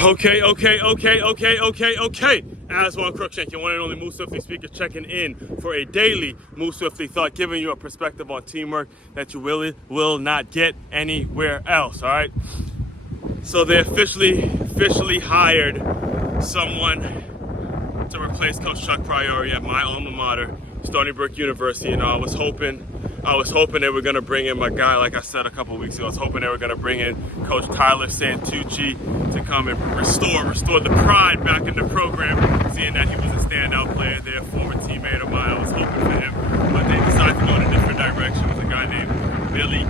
Okay. Aswand Cruickshank, your one and only Move Swiftly speaker, checking in for a daily Move Swiftly thought, giving you a perspective on teamwork that you will not get anywhere else. All right. So they officially hired someone to replace Coach Chuck Priori at my alma mater, Stony Brook University. I was hoping they were going to bring in my guy, like I said a couple weeks ago. I was hoping they were going to bring in Coach Tyler Santucci to come and restore the pride back in the program, seeing that he was a standout player there, former teammate of mine. I was hoping for him, but they decided to go in a different direction with a guy named Billy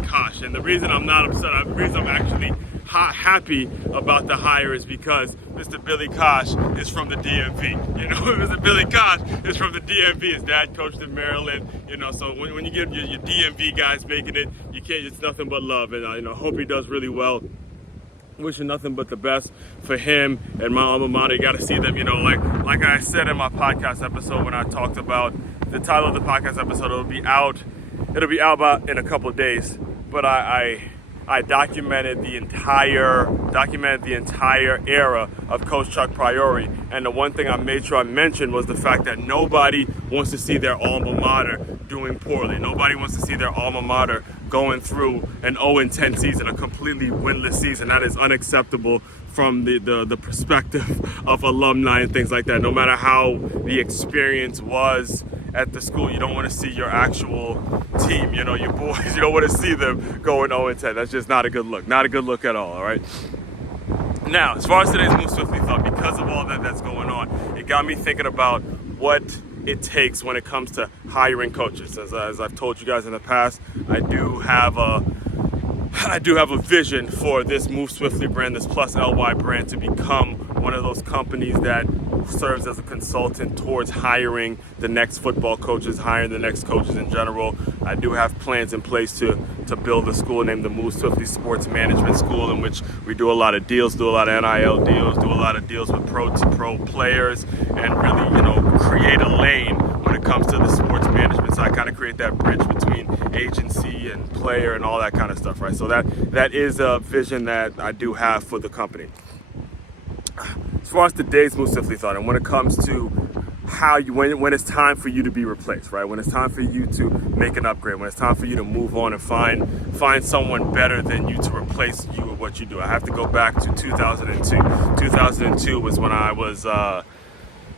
Koch. And the reason I'm not upset, the reason I'm actually happy about the hire is because Mr. Billy Koch is from the DMV. Mr. Billy Koch is from the DMV. His dad coached in Maryland. So when you get your DMV guys making it, you can't. It's nothing but love, and I hope he does really well. Wishing nothing but the best for him and my alma mater. You got to see them. Like I said in my podcast episode when I talked about the title of the podcast episode, it'll be out about in a couple of days. But I documented the entire era of Coach Chuck Priori, and the one thing I made sure I mentioned was the fact that nobody wants to see their alma mater doing poorly. Nobody wants to see their alma mater going through an 0-10 season, a completely winless season. That is unacceptable from the perspective of alumni and things like that. No matter how the experience was at the school, you don't want to see your actual team, your boys, you don't want to see them going 0-10. That's just not a good look. Not a good look at all right? Now, as far as today's Move Swiftly thought, because of all that's going on, it got me thinking about what it takes when it comes to hiring coaches. As I've told you guys in the past, I do have a vision for this Move Swiftly brand, this Plus LY brand, to become one of those companies that serves as a consultant towards hiring the next football coaches, hiring the next coaches in general. I do have plans in place to build a school named the Move Swiftly Sports Management School, in which we do a lot of deals, do a lot of NIL deals, do a lot of deals with pro players, and really, create a lane when it comes to the sports management. So I kind of create that bridge between agency and player and all that kind of stuff, right? So that is a vision that I do have for the company. As far as today's Move Swiftly thought, and when it comes to when it's time for you to be replaced, right? When it's time for you to make an upgrade, when it's time for you to move on and find someone better than you to replace you with what you do. I have to go back to 2002. 2002 was when I was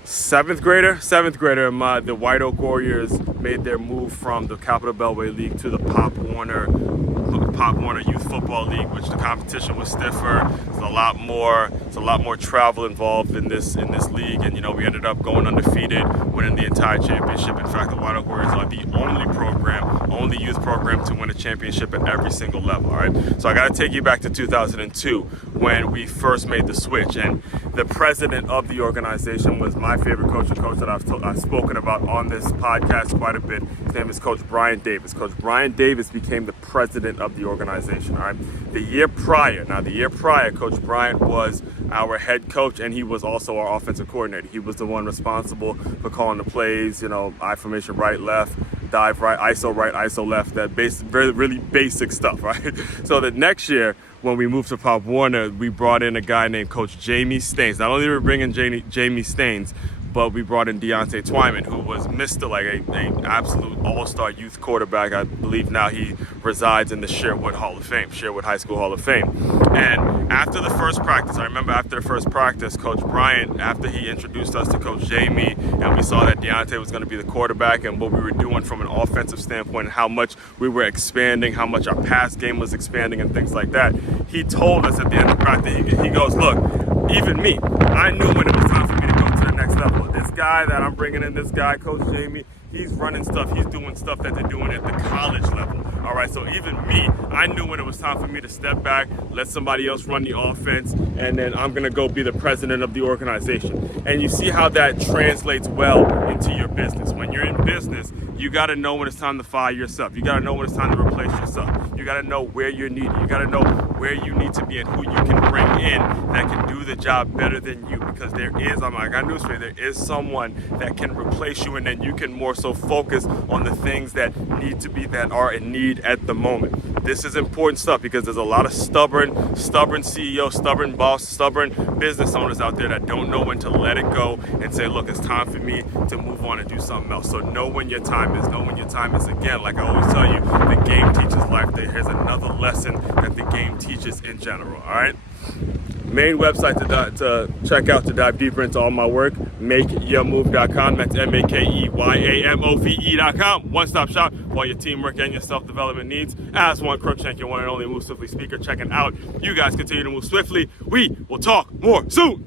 seventh grader. The White Oak Warriors made their move from the Capital Beltway League to the Pop Warner Youth Football League, which the competition was stiffer. It's a lot more travel involved in this league, and we ended up going undefeated, winning the entire championship. In fact, the White Oak Warriors are the only youth program to win a championship at every single level. All right, so I got to take you back to 2002 when we first made the switch, and the president of the organization was my favorite coach, a coach that I've spoken about on this podcast quite a bit. His name is Coach Brian Davis. Coach Brian Davis became the president of the organization. All right. The year prior, Coach Bryant was our head coach, and he was also our offensive coordinator. He was the one responsible for calling the plays, I formation right, left, dive right, ISO left, that really basic stuff, right? So the next year, when we moved to Pop Warner, we brought in a guy named Coach Jamie Staines. Not only did we bring in Jamie Staines, but we brought in Deontay Twyman, who was Mr. an absolute all-star youth quarterback. I believe now he resides in the Sherwood High School Hall of Fame. And after the first practice, I remember after the first practice, Coach Bryant, after he introduced us to Coach Jamie, and we saw that Deontay was going to be the quarterback and what we were doing from an offensive standpoint and how much we were expanding, how much our pass game was expanding and things like that, he told us at the end of practice, he goes, look, even me, I knew when it was time for me to go to the next level. This guy that I'm bringing in, Coach Jamie, he's running stuff, he's doing stuff that they're doing at the college level. All right, so even me, I knew when it was time for me to step back, let somebody else run the offense, and then I'm going to go be the president of the organization. And you see how that translates well into your business. When you're in business, you got to know when it's time to fire yourself. You got to know when it's time to replace yourself. You got to know where you're needed. You got to know where you need to be and who you can bring in that can do the job better than you, because I got news for you, there is someone that can replace you, and then you can more so focus on the things that are in need at the moment. This is important stuff because there's a lot of stubborn CEOs, stubborn boss, stubborn business owners out there that don't know when to let it go and say, look, it's time for me to move on and do something else. So know when your time is. Know when your time is. Again, like I always tell you, the game teaches life. Here's another lesson that the game teaches in general, all right? Main website to check out to dive deeper into all my work, makeyourmove.com. That's MakeYamove.com. One-stop shop for all your teamwork and your self-development needs. Aswand Cruickshank, your one and only Move Swiftly speaker, checking out. You guys continue to move swiftly. We will talk more soon.